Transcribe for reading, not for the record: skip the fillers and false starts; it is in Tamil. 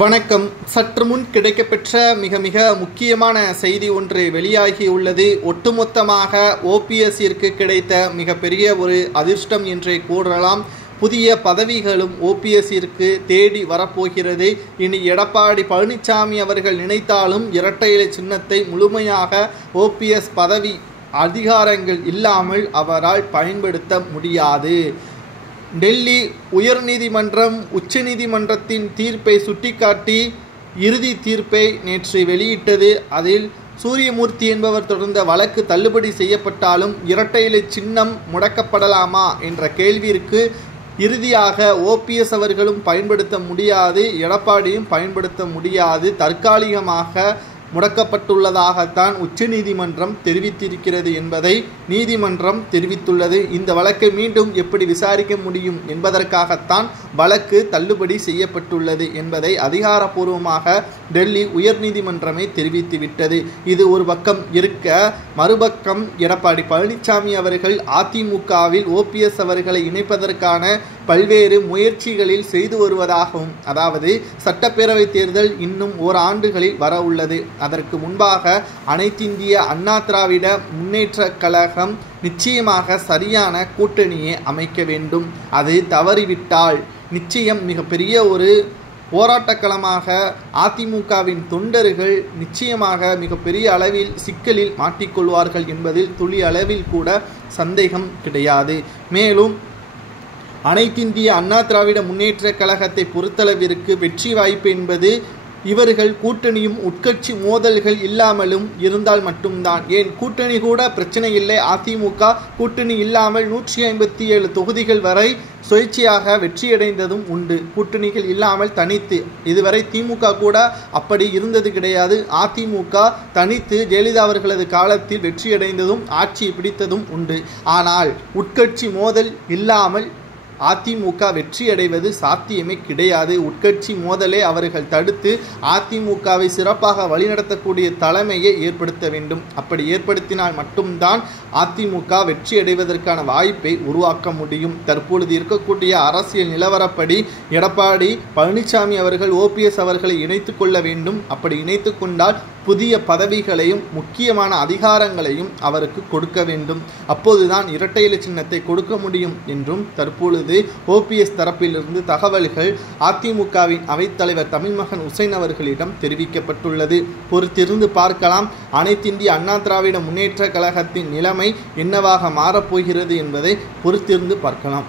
வணக்கம். சற்று முன் கிடைக்கப்பெற்ற மிக மிக முக்கியமான செய்தி ஒன்று வெளியாகியுள்ளது. ஒட்டுமொத்தமாக ஓபிஎஸ்ஸிற்கு கிடைத்த மிகப்பெரிய ஒரு அதிர்ஷ்டம் என்றே கூறலாம். புதிய பதவிகளும் ஓபிஎஸ்ஸிற்கு தேடி வரப்போகிறது. இனி எடப்பாடி பழனிசாமி அவர்கள் நினைத்தாலும் இரட்டை இலை சின்னத்தை முழுமையாக ஓபிஎஸ் பதவி அதிகாரங்கள் இல்லாமல் அவரால் பயன்படுத்த முடியாது. டெல்லி உயர்நீதிமன்றம் உச்சநீதிமன்றத்தின் தீர்ப்பை சுட்டிக்காட்டி இறுதி தீர்ப்பை நேற்று வெளியிட்டது. அதில் சூரியமூர்த்தி என்பவர் தொடர்ந்த வழக்கு தள்ளுபடி செய்யப்பட்டாலும் இரட்டை இலை சின்னம் முடக்கப்படலாமா என்ற கேள்விற்கு இறுதியாக ஓபிஎஸ் அவர்களும் பயன்படுத்த முடியாது, எடப்பாடியும் பயன்படுத்த முடியாது, தற்காலிகமாக முடக்கப்பட்டுள்ளதாகத்தான் உச்சநீதிமன்றம் தெரிவித்திருக்கிறது என்பதை நீதிமன்றம் தெரிவித்துள்ளது. இந்த வழக்கை மீண்டும் எப்படி விசாரிக்க முடியும் என்பதற்காகத்தான் வழக்கு தள்ளுபடி செய்யப்பட்டுள்ளது என்பதை அதிகாரப்பூர்வமாக டெல்லி உயர்நீதிமன்றமே தெரிவித்துவிட்டது. இது ஒரு பக்கம் இருக்க, மறுபக்கம் எடப்பாடி பழனிசாமி அவர்கள் அதிமுகவில் ஓபிஎஸ் அவர்களை இணைப்பதற்கான பல்வேறு முயற்சிகளில் செய்து வருவதாகவும், அதாவது சட்டப்பேரவை தேர்தல் இன்னும் ஓராண்டுகளில் வர உள்ளது. அதற்கு முன்பாக அனைத்திந்திய அண்ணா திராவிட முன்னேற்ற கழகம் நிச்சயமாக சரியான கூட்டணியை அமைக்க வேண்டும். அது தவறிவிட்டால் நிச்சயம் மிகப்பெரிய ஒரு போராட்டக்களமாக அதிமுகவின் தொண்டர்கள் நிச்சயமாக மிகப்பெரிய அளவில் சிக்கலில் மாட்டிக்கொள்வார்கள் என்பதில் துளி அளவில் கூட சந்தேகம் கிடையாது. மேலும் அனைத்திந்திய அண்ணா திராவிட முன்னேற்ற கழகத்தை பொறுத்தளவிற்கு வெற்றி வாய்ப்பு என்பது இவர்கள் கூட்டணியும் உட்கட்சி மோதல்கள் இல்லாமலும் இருந்தால் மட்டும்தான். ஏன் கூட்டணி கூட பிரச்சனை இல்லை. அதிமுக கூட்டணி இல்லாமல் 157 தொகுதிகள் வரை சுயேட்சையாக வெற்றியடைந்ததும் உண்டு. கூட்டணிகள் இல்லாமல் தனித்து இதுவரை திமுக கூட அப்படி இருந்தது கிடையாது. அதிமுக தனித்து ஜெயலலிதா அவர்களது காலத்தில் வெற்றியடைந்ததும் ஆட்சி பிடித்ததும் உண்டு. ஆனால் உட்கட்சி மோதல் இல்லாமல் அதிமுக வெற்றியடைவது சாத்தியமே கிடையாது. உட்கட்சி மோதலை அவர்கள் தடுத்து அதிமுகவை சிறப்பாக வழிநடத்தக்கூடிய தலைமையை ஏற்படுத்த வேண்டும். அப்படி ஏற்படுத்தினால் மட்டும்தான் அதிமுக வெற்றியடைவதற்கான வாய்ப்பை உருவாக்க முடியும். தற்பொழுது இருக்கக்கூடிய அரசியல் நிலவரப்படி எடப்பாடி பழனிசாமி அவர்கள் ஓபிஎஸ் அவர்களை இணைத்து கொள்ள வேண்டும். அப்படி இணைத்து கொண்டால் புதிய பதவிகளையும் முக்கியமான அதிகாரங்களையும் அவருக்கு கொடுக்க வேண்டும். அப்போதுதான் இரட்டை இலை சின்னத்தை கொடுக்க முடியும் என்றும் தற்பொழுது ஓபிஎஸ் தரப்பிலிருந்து தகவல்கள் அதிமுகவின் அவைத்தலைவர் தமிழ்மகன் உசைன் அவர்களிடம் தெரிவிக்கப்பட்டுள்ளது. பொறுத்திருந்து பார்க்கலாம். அனைத்திந்திய அண்ணா திராவிட முன்னேற்ற கழகத்தின் நிலைமை என்னவாக மாறப்போகிறது என்பதை பொறுத்திருந்து பார்க்கலாம்.